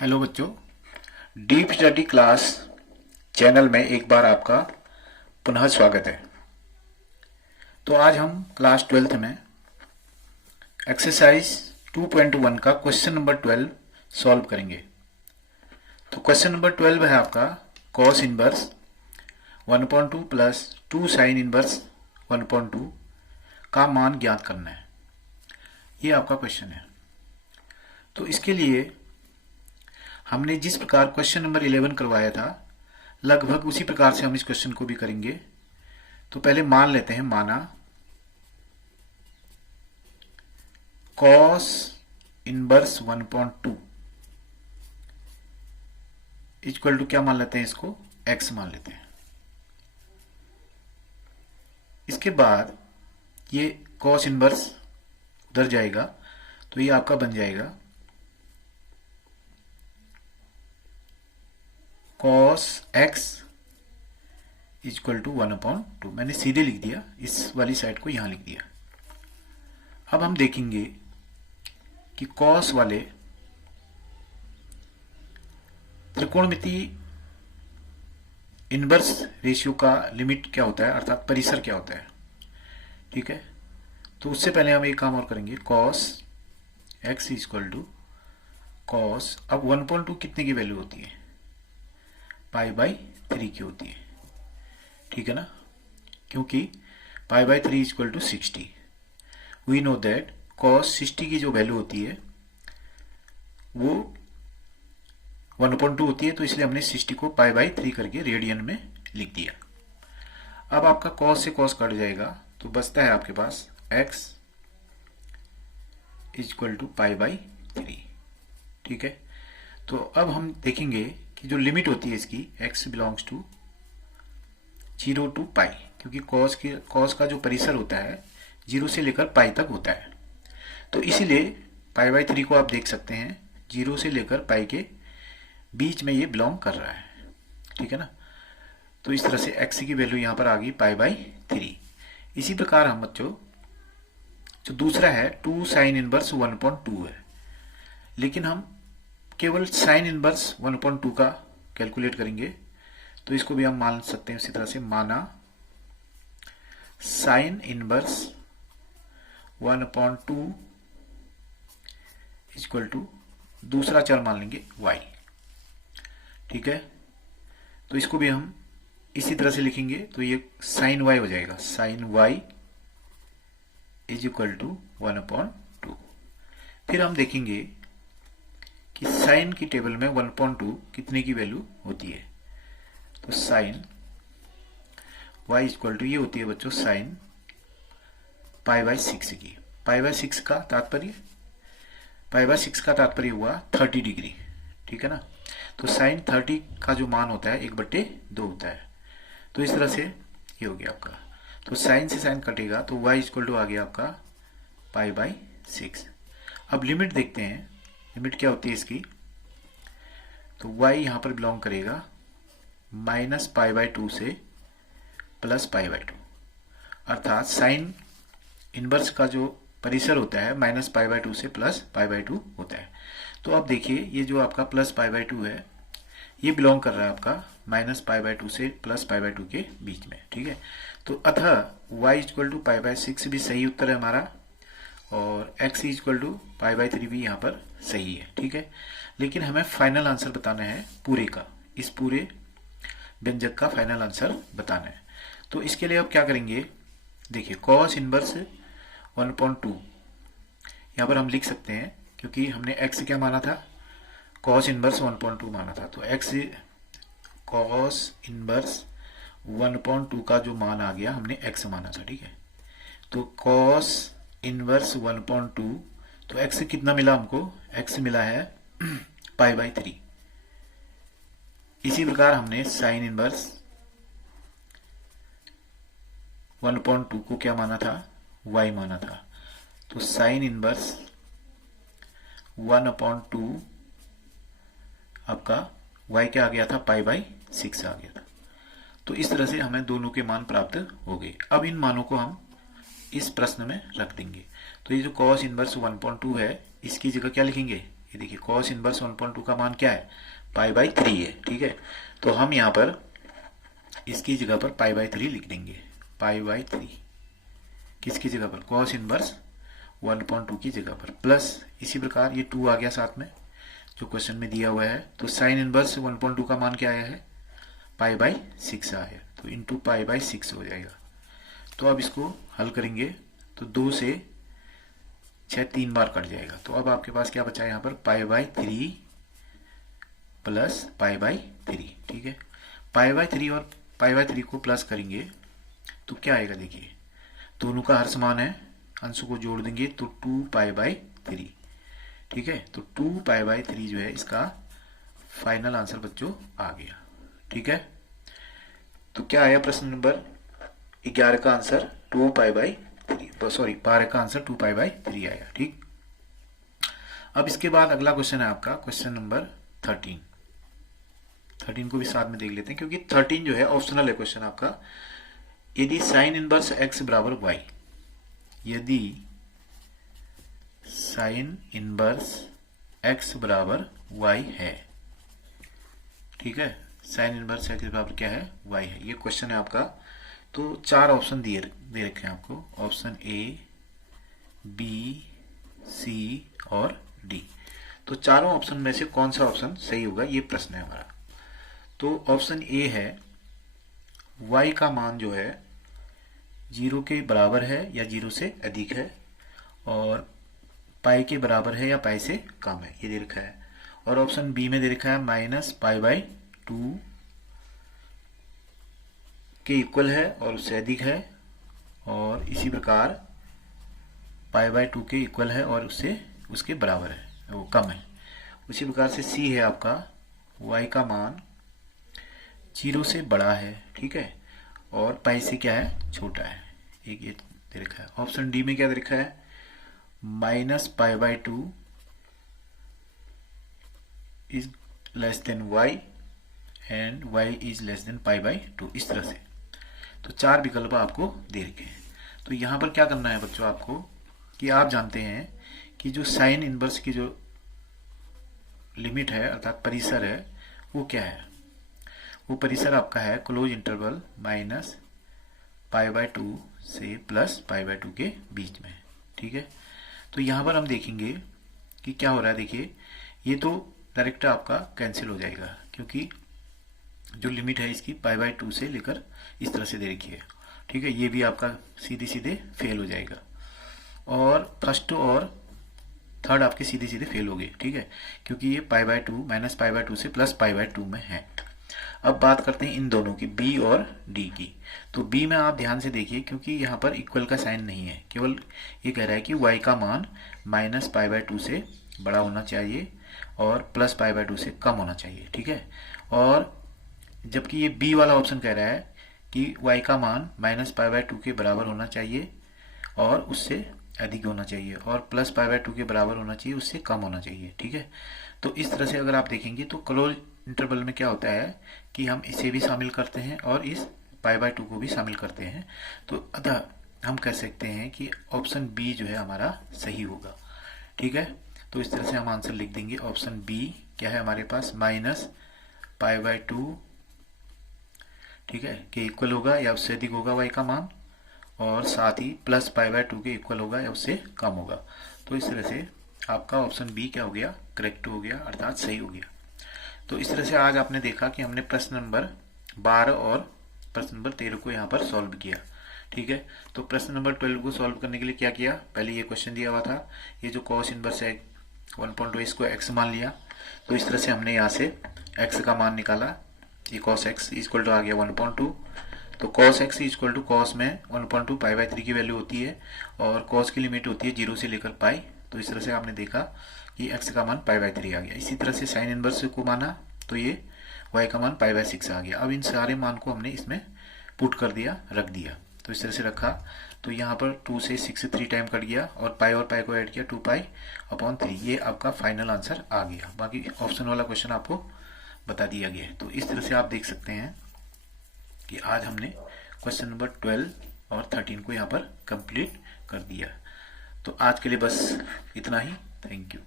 Hello बच्चों, deep study class channel में एक बार आपका पुनः स्वागत है। तो आज हम क्लास 12th में एक्सरसाइज 2.1 का क्वेश्चन नंबर 12 सॉल्व करेंगे। तो क्वेश्चन नंबर 12 है आपका cos inverse 1/2 plus 2 sine inverse 1/2 का मान ज्ञात करना है। ये आपका क्वेश्चन है। तो इसके लिए हमने जिस प्रकार क्वेश्चन नंबर 11 करवाया था लगभग उसी प्रकार से हम इस क्वेश्चन को भी करेंगे। तो पहले मान लेते हैं, माना कॉस इनवर्स 1/2 इक्वल टू क्या मान लेते हैं, इसको x मान लेते हैं। इसके बाद ये कॉस इनवर्स उधर जाएगा तो ये आपका बन जाएगा cos x इक्वल टू 1/2। मैंने सीधे लिख दिया, इस वाली साइड को यहां लिख दिया। अब हम देखेंगे कि cos वाले त्रिकोणमिति इनवर्स रेशियो का लिमिट क्या होता है, अर्थात परिसर क्या होता है। ठीक है, तो उससे पहले हम एक काम और करेंगे। cos x equal to cos, अब 1/2 कितने की वैल्यू होती है, π/3 की होती है। ठीक है ना, क्योंकि π/3 equal to 60। We know that cos 60 की जो वैल्यू होती है वो 1/2 होती है, तो इसलिए हमने 60 को π/3 करके रेडियन में लिख दिया। अब आपका cos से cos कट जाएगा तो बचता है आपके पास x इक्वल टू π/3। ठीक है, तो अब हम देखेंगे कि जो लिमिट होती है इसकी x बिलोंग्स टू 0 टू पाई, क्योंकि cos का जो परिसर होता है 0 से लेकर पाई तक होता है। तो इसीलिए π/3 को आप देख सकते हैं 0 से लेकर पाई के बीच में ये बिलोंग कर रहा है। ठीक है ना, तो इस तरह से x की वैल्यू यहां पर आ गई π/3। इसी प्रकार हम बच्चों जो दूसरा है 2 साइन इनवर्स 1/2 है, लेकिन हम केवल साइन इनवर्स 1/2 का कैलकुलेट करेंगे। तो इसको भी हम मान सकते हैं उसी तरह से, माना साइन इनवर्स 1/2 इक्वल टू दूसरा चर मान लेंगे y। ठीक है, तो इसको भी हम इसी तरह से लिखेंगे, तो ये साइन y हो जाएगा, sine y is equal to 1/2। फिर हम देखेंगे कि साइन की टेबल में 1/2 कितने की वैल्यू होती है। तो साइन y इक्वल टू ये होती है बच्चों साइन π/6 की। π/6 का तात्पर्य हुआ 30 डिग्री। ठीक है ना, तो साइन 30 का जो मान होता है 1/2 होता है। तो इस तरह से ये हो गया आपका, तो साइन से साइन कटेगा तो y इक्वल टू आ गया आपका π/6। अब लिमिट देखते हैं, लिमिट क्या होती है इसकी। तो y यहां पर बिलोंग करेगा -π/2 से +π/2, अर्थात साइन इनवर्स का जो परिसर होता है -π/2 से +π/2 होता है। तो अब देखिए ये जो आपका +π/2 है ये बिलोंग कर रहा है आपका -π/2 से +π/2 के बीच में। ठीक है, तो अतः y इक्वल टू π/6 भी सही उत्तर है हमारा, और x इक्वल टू π/3 भी यहाँ पर सही है। ठीक है, लेकिन हमें फाइनल आंसर बताना है पूरे का, इस पूरे व्यंजक का फाइनल आंसर बताना है। तो इसके लिए अब क्या करेंगे, देखिए cos इनवर्स 1/2 यहाँ पर हम लिख सकते हैं, क्योंकि हमने x क्या माना था, cos इनवर्स 1/2 माना था। तो x cos इनवर्स 1/2 का जो मान आ गया हमने x माना था। ठीक है, तो cos इनवर्स 1/2, तो x कितना मिला हमको, x मिला है π/3। इसी प्रकार हमने साइन इनवर्स 1/2 को क्या माना था, y माना था। तो साइन इनवर्स 1/2 आपका y क्या आ गया था, π/6 आ गया था। तो इस तरह से हमें दोनों के मान प्राप्त हो गए। अब इन मानों को हम इस प्रश्न में रख देंगे। तो ये जो cos इनवर्स 1/2 है इसकी जगह क्या लिखेंगे, ये देखिए कॉस इनवर्स 1.2 का मान क्या है, पाई बाई 3 है। ठीक है, तो हम यहाँ पर इसकी जगह पर पाई बाई 3 लिख देंगे। पाई बाई 3 किसकी जगह पर, कॉस इनवर्स 1.2 की जगह पर, प्लस इसी प्रकार ये 2 आ गया साथ में जो क्वेश्चन में दिया हुआ है। तो साइन इनवर्स 1.2 का मान क्या आया है, पाई बाई 6 आया, तो इंटू पाई बाई 6 हो जाएगा। तो अब इसको हल करेंगे तो 2 से 6 3 बार कट जाएगा। तो अब आपके पास क्या बचा है यहाँ पर, pi by 3 plus pi by 3। ठीक है, पाई बाई 3 और पाई बाई 3 को प्लस करेंगे तो क्या आएगा, देखिए दोनों का हर समान है, अंशों को जोड़ देंगे तो 2 पाई बाई 3। ठीक है, तो 2 पाई बाई 3 जो है इसका फाइनल आंसर बच्चों आ गया। ठीक है, तो क्या आया प्रश्न नंबर 11 का आंसर 2 पाई बाई 3, सॉरी 12 का आंसर 2 पाई बाई 3 आया। ठीक, अब इसके बाद अगला क्वेश्चन है आपका क्वेश्चन नंबर 13 को भी साथ में देख लेते हैं क्योंकि 13 जो है ऑप्शनल है क्वेश्चन आपका। यदि साइन इनवर्स x बराबर y, यदि साइन इनवर्स x बराबर y है, ठीक है, साइन इनवर्स x बराबर क्या है, y है, ये क्वेश्चन है आपका। तो 4 ऑप्शन दे रखे हैं आपको, ऑप्शन A, B, C और D। तो चारों ऑप्शन में से कौन सा ऑप्शन सही होगा, ये प्रश्न है हमारा। तो ऑप्शन A है, y का मान जो है 0 के बराबर है या 0 से अधिक है और पाई के बराबर है या पाई से कम है, ये दे रखा है। और ऑप्शन बी में दे रखा है माइनस पाई बाई 2 के इक्वल है और उससे अधिक है, और इसी प्रकार पाई बाई 2 के इक्वल है और उससे उसके बराबर है, वो कम है। उसी प्रकार से सी है आपका, y का मान 0 से बड़ा है, ठीक है, और पाई से क्या है, छोटा है, एक ये दे रखा है। ऑप्शन डी में क्या दे रखा है, minus pi by 2 is less than y and y is less than pi by 2, इस तरह से। तो 4 विकल्प आपको दे रखे हैं। तो यहाँ पर क्या करना है बच्चों आपको, कि आप जानते हैं कि जो साइन इनवर्स की जो लिमिट है अर्थात परिसर है वो क्या है, वो परिसर आपका है close interval minus pi by 2 से प्लस पाई बाई 2 के बीच में। ठीक है, तो यहाँ पर हम देखेंगे कि क्या हो रहा है। देखिए ये तो डायरेक्ट आपका कैंसिल हो जाएगा क्योंकि जो लिमिट है इसकी पाई बाई 2 से लेकर इस तरह से दे रखी है। ठीक है, ये भी आपका सीधे सीधे फेल हो जाएगा, और फर्स्ट और थर्ड आपके सीधे सीधे फेल हो गए। ठीक है, क्योंकि ये pi by 2 minus pi by 2 से प्लस पाई बाई 2 में है। अब बात करते हैं इन दोनों की, बी और डी की। तो बी में आप ध्यान से देखिए क्योंकि यहाँ पर इक्वल का साइन नहीं है, केवल ये कह रहा है कि y का मान माइनस पाई बाई 2 से बड़ा होना चाहिए और प्लस पाई बाई 2 से कम होना चाहिए। ठीक है, और जबकि ये बी वाला ऑप्शन कह रहा है कि y का मान माइनस पाई बाई 2 के बराबर होना चाहिए और उससे अधिक होना चाहिए, और प्लस पाई बाई 2 के बराबर होना चाहिए, उससे कम होना चाहिए। ठीक है, तो इस तरह से अगर आप देखेंगे तो क्लोज इंटरवल में क्या होता है कि हम इसे भी शामिल करते हैं और इस पाई बाई 2 को भी शामिल करते हैं। तो अतः हम कह सकते हैं कि ऑप्शन बी जो है हमारा सही होगा। ठीक है, तो इस तरह से हम आंसर लिख देंगे। ऑप्शन बी क्या है हमारे पास, माइनस पाई बाई 2, ठीक है, के इक्वल होगा या उससे अधिक होगा y का मान, और साथ ही प्लस पाई बाई 2 के इक्वल होगा या उससे कम होगा। तो इस तरह से आपका ऑप्शन बी क्या हो गया, करेक्ट हो गया, अर्थात सही हो गया। तो इस तरह से आज आपने देखा कि हमने प्रश्न नंबर 12 और प्रश्न नंबर 13 को यहाँ पर सॉल्व किया। ठीक है, तो प्रश्न नंबर 12 को सॉल्व करने के लिए क्या किया, पहले ये क्वेश्चन दिया हुआ था, ये जो कॉस इनवर्स है 1.2 इसको x मान लिया। तो इस तरह से हमने यहाँ से x का मान निकाला, ये cos x इक्वल टू आ गया 1.2। तो cos x equal to cos में 1.2 पाई बाई 3 की वैल्यू होती है और cos की लिमिट होती है 0 से लेकर पाई। तो इस तरह से आपने देखा कि x का मान पाई बाई 3 आ गया। इसी तरह से साइन इनवर्स को माना तो ये y का मान पाई बाई 6 आ गया। अब इन सारे मान को हमने इसमें पुट कर दिया, रख दिया। तो इस तरह से रखा तो यहाँ पर 2 से 6 3 टाइम कट गया और पाई को ऐड किया 2 पाई अपॉन 3, ये आपका फाइनल आंसर आ गया। बाकी ऑप्शन वाला क्वेश्चन आपको बता दिया गया है। तो इस तरह से आप देख सकते हैं कि आज हमने क्वेश्चन नंबर 12 और 13 को यहाँ पर कंप्लीट कर दिया। तो आज के लिए बस इतना ही। Thank you.